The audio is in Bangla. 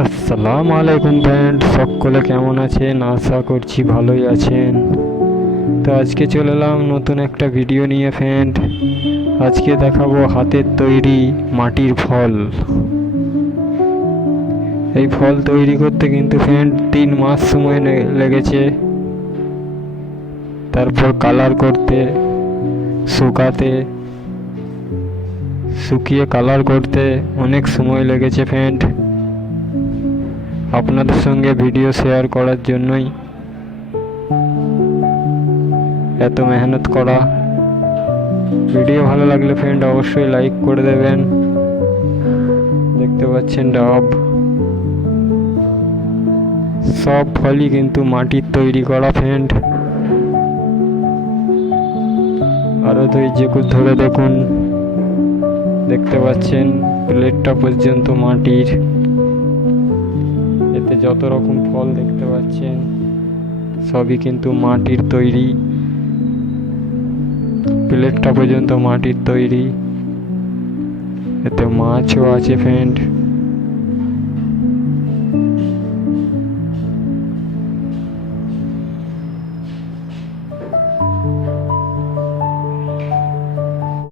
আসসালামু আলাইকুম ফ্রেন্ড সকলে কেমন আছেন? আশা করছি ভালোই আছেন। তো আজকে চলে এলাম নতুন একটা ভিডিও নিয়ে ফ্রেন্ড আজকে দেখাবো হাতের তৈরি মাটির ফল। এই ফল তৈরি করতে কিন্তু ফ্রেন্ড তিন মাস সময় লেগেছে। তারপর কালার করতে, শুকাতে, শুকিয়ে কালার করতে অনেক সময় লেগেছে ফ্রেন্ড আপনাদের সঙ্গে ভিডিও শেয়ার করার জন্যই এত মেহনত করা। ভিডিও ভালো লাগলে ফ্রেন্ড অবশ্যই লাইক করে দেবেন। দেখতে পাচ্ছেন ডাব। সব ফলই কিন্তু মাটির তৈরি করা ফ্রেন্ড আরও ধৈর্য ধরে দেখুন। দেখতে পাচ্ছেন, প্লেটটা পর্যন্ত মাটির। এতে যত রকম ফল দেখতে পাচ্ছেন, সবই কিন্তু মাটির তৈরি। প্লেটটা পর্যন্ত মাটির তৈরি। এতে মাছও আছে ফ্রেন্ড